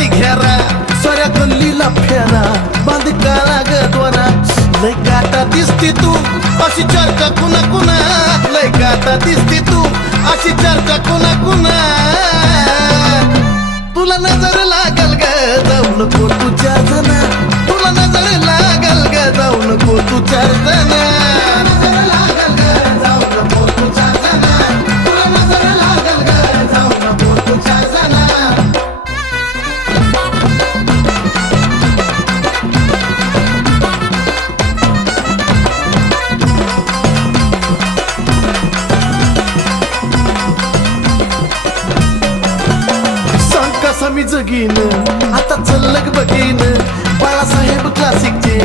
ती घेरा सोऱ्या गल्लीला फेरा बांध काळा गद्वारा लय काटा दिसती तू अशी चर्चा कुणा कुणा लय काटा दिसती तू अशी चर्चा कुणा कुणा तुला नजर लागल ग जाऊ नको तू चार जण तुला नजर लागल ग जाऊ नको तू चार जण मी जगीन आता चल्लग बघीन बाळासाहेब क्लासिकचे